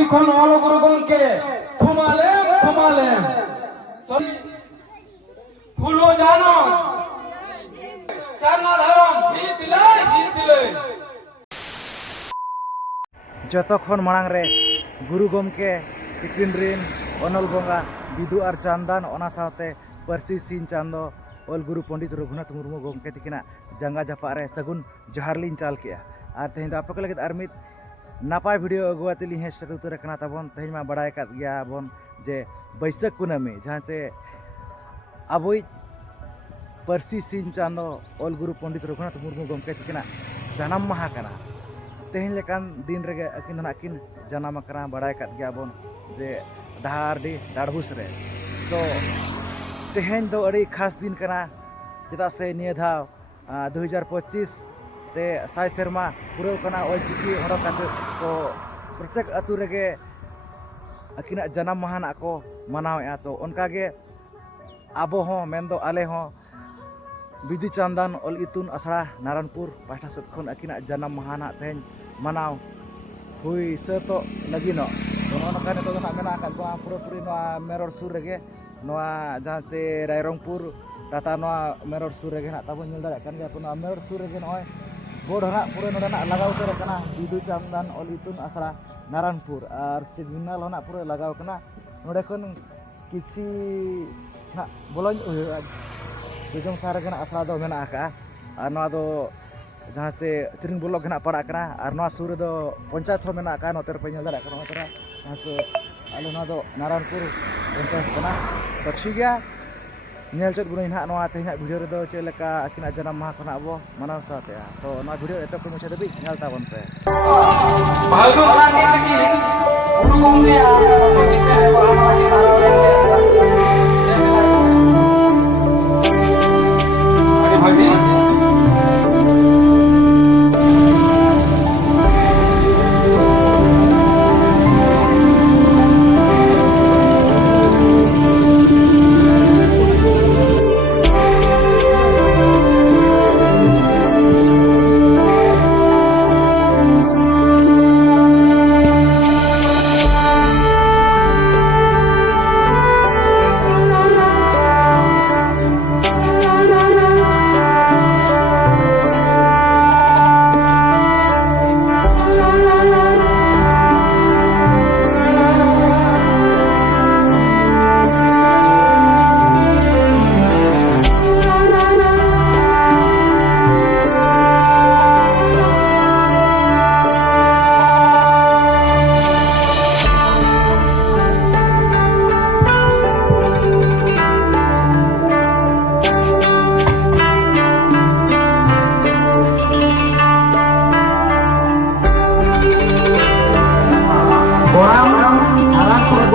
এখন অল গুরু গমকে থুমালেম ফুলো জানো সারনা ধরম হিতিলে जतक्षण मांग रे गुरु गमके तिकिन रिन अनल बंगा बिदु और चांदान ओना साथे परसी सिन चांदो ओल गुरु पंडित रघुनाथ मुर्मू गमके तिकिना जंगा जापा रे सगुन जोहार लिन चाल किया और तेहें आपे को लगे आर मिद नापाय वीडियो अगुआती लिन हेस्ट उतर कना ताबन तेहें मा बड़ाय कात गया बन जे बैसाख कुनामी जहाँ से अबोई परसी सिन चांदो ओल गुरु पंडित रघुनाथ मुर्मू गमके तिकिना जन्म माहा कना तेहें लेकान दिन रेगे अकिन नाकिन जन्म करा बड़ाय कात गया बन जे धारडी दाड़बुस रे तो तेहें दो अड़ी खास दिन कना चेदा से निया धाव 2025 ते साय सेरमा पुरव कना ओलचिकी हड़क काते तो प्रत्येक अतु रेगे अकिना जन्म माहा ना को मनावेआ तो उनकागे आबो हो मेन दो आले हो बिदु चांदान ओल इतुन आसड़ा नारायणपुर पाठा सद खन अकिना जन्म माहा ना तेहें मनाव हुई सतो लगिनो तो नोका ने तो ना मेना का पूरी नोआ मेरर सुर रेगे नोआ जहाँ से रायरंगपुर टाटा नोआ मेरर सुर रेगे ना ताबो नेल दाड़ा कान गया तो नोआ मेरर सुर रेगे नोय बोर्ड ना पूरे नोडा ना लगाव करे कना बिदु चांदान ओल इतुन आसड़ा नारायणपुर और सिग्नल होना पूरे लगाव कना नोडे खन किछि ना बोलोñ बेजों सारे आसड़ा दो मेना का और नोआ दो जहाँ से तिरिंग ब्लॉक ना पड़ा कना और नोआ सुर दो पंचायत हो मेना का नोतर पे नेल दाड़ा कना नोतर जहाँ से आले नोआ दो नारायणपुर पंचायत कना तो ठीक गया नेल चोट गुनो ना नोआ तेना वीडियो रे दो चेलेका अकिना जन्म माहा खना अबो मनाव साथे तो नोआ वीडियो एतो को मुछे दबी नेल ताबन पे भागो लागे की गुरु गमके भाभी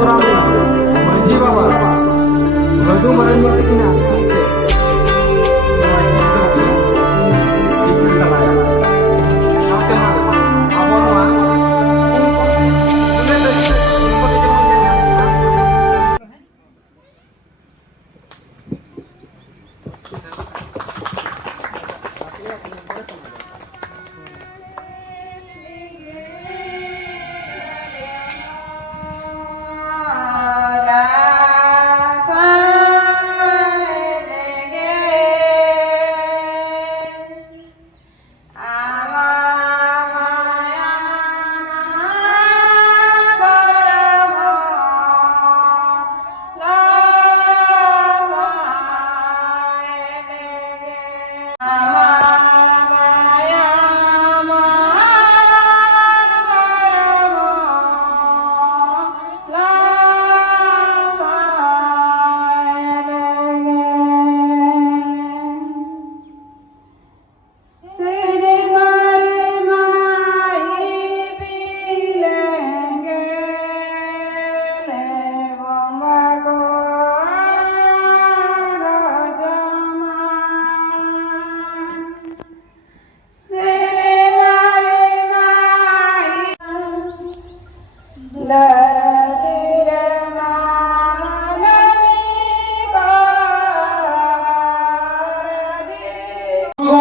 Maji Baba, Madu Maran Tikina.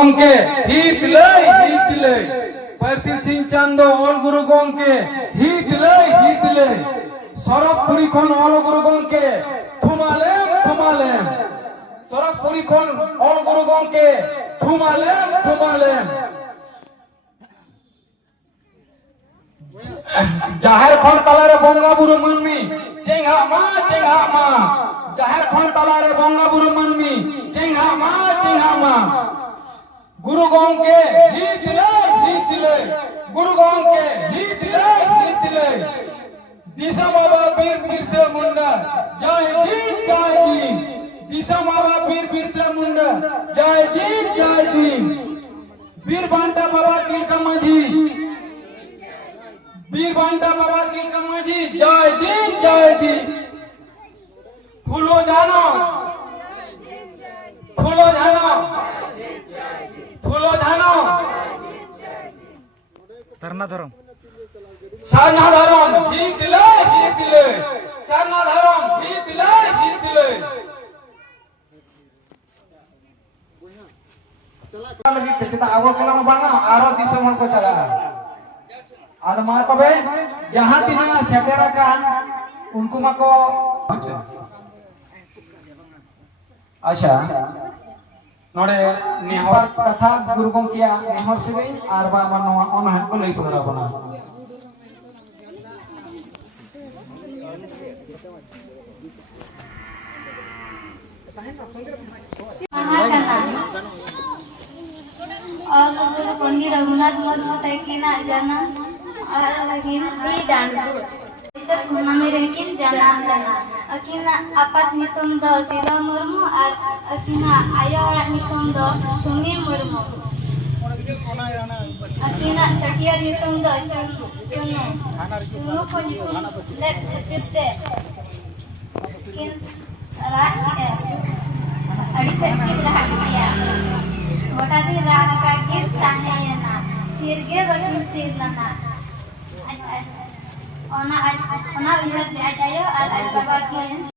गमके हित ले परसी सिंह चांद चांदो ओल गुरु गोंके हितले सरकपुरी खन ओल गुरु गोंके थुमालेम सरकपुरी खन ओल गुरु गोंके थुमालेम जाहिर खन तलारे बंगा बुरु मनमी चेंगा मा जाहिर खन तलारे बंगा बुरु मनमी चेंगा मा गुरु गोंके हितले गुरु गोंके हितले दिशा बाबा वीर बिरसा मुंडा जय जीन दिशा बाबा वीर बिरसा मुंडा जय जीन वीर बांटा बाबा तिलका माझी वीर बांटा बाबा तिलका माझी जय जीन फूलो जानो सरना धर्म हितले सरना धर्म हितले lagi kita awal kalau bang arah di semua ko cala ada मा तबे जहां तिना सेटेराkan उनको mako अच्छा नोडे नेहर कथा गुरु गंकिया नेहर सिगै आर बा मान अनहन को लई सदरा बना और गुरु पंडित रघुनाथ मुर्मू तैकिना जाना और हिंदी डांडू इसे पुना में रेकिन जाना अकिना आपात नितुम दो सीधा मुर्मू और अकिना आयो नितुम दो सुमी मुर्मू अकिना छटिया नितुम दो चुनु को नितुम लेट देते किन रात अड़ी पे रात किया छोटा दी रात का गिर चाहे ना फिर गे बगिन सिरना ओना उलट आयो और बाबा के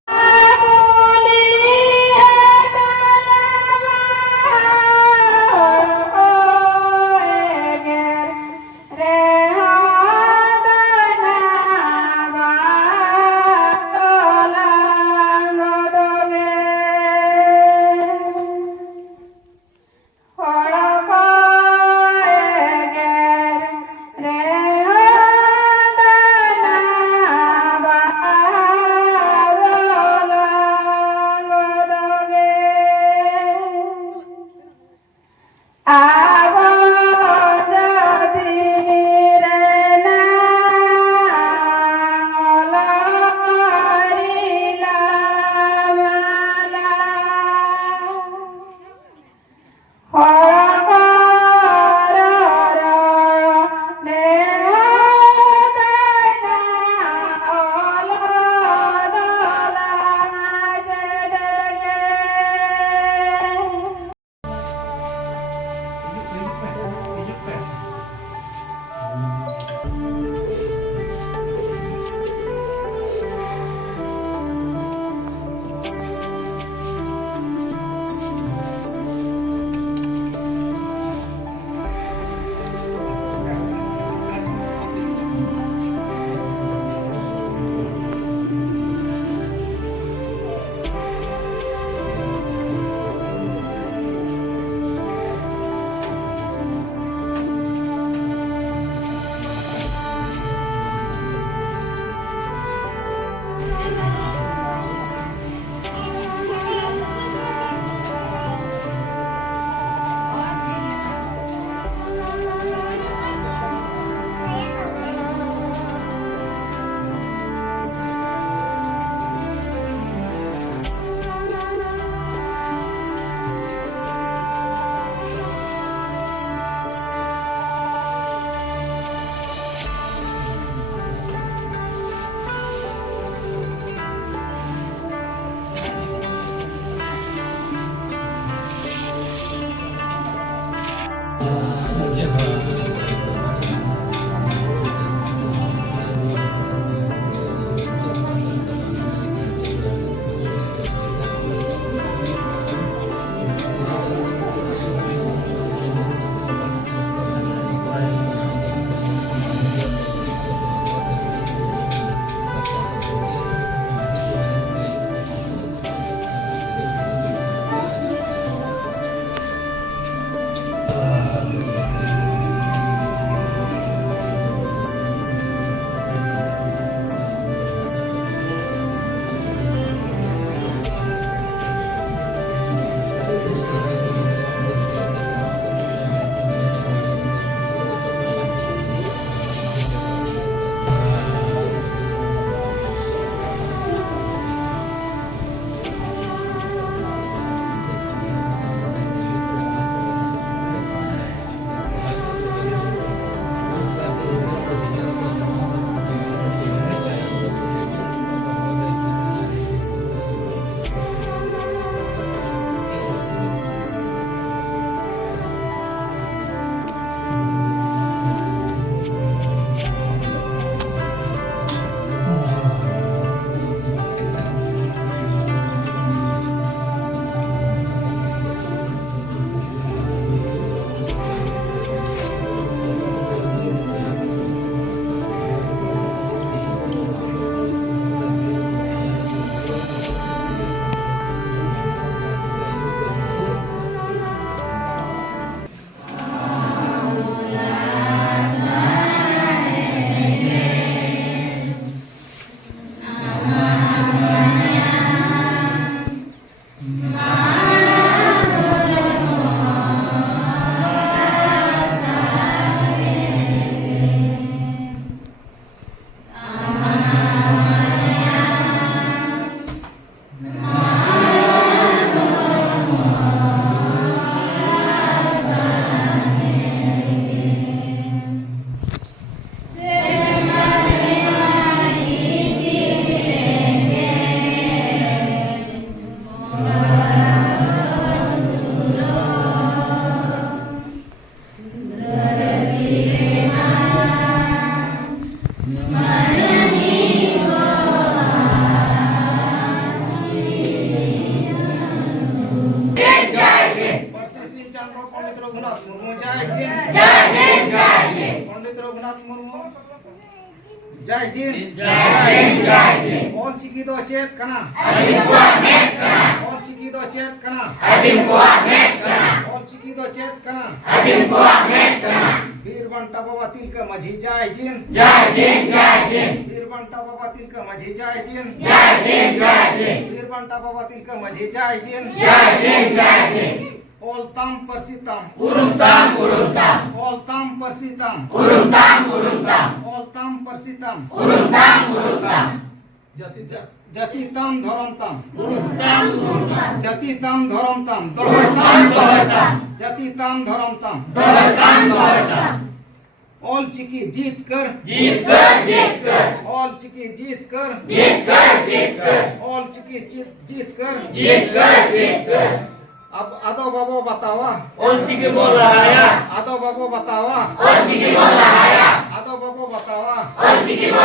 मुर्मू जय हिंद ऑल चिकी दो चेत कना ऑल चिकी दो चेत कना ऑल चिकी दो चेत कना वीर बंटा बाबा तिलका माझी जय हिंद वीर बंटा बाबा तिलका माझी जय हिंद वीर बंटा बाबा तिलका माझी जय हिंद ओलताम परसिताम ओलताम परसिताम ओलताम परसिताम जतिताम धरमताम जतिताम धरमताम जतिताम धरमताम ऑल चिकी जीत कर ऑल चिकी जीत कर ऑल चिकी जीत कर अब आदो बाबू बतावा ऑल चिकी बोल रहा है आदो बाबू बतावा ऑल चिकी बोल रहा है आदो बाबू बतावा ऑल चिकी बोल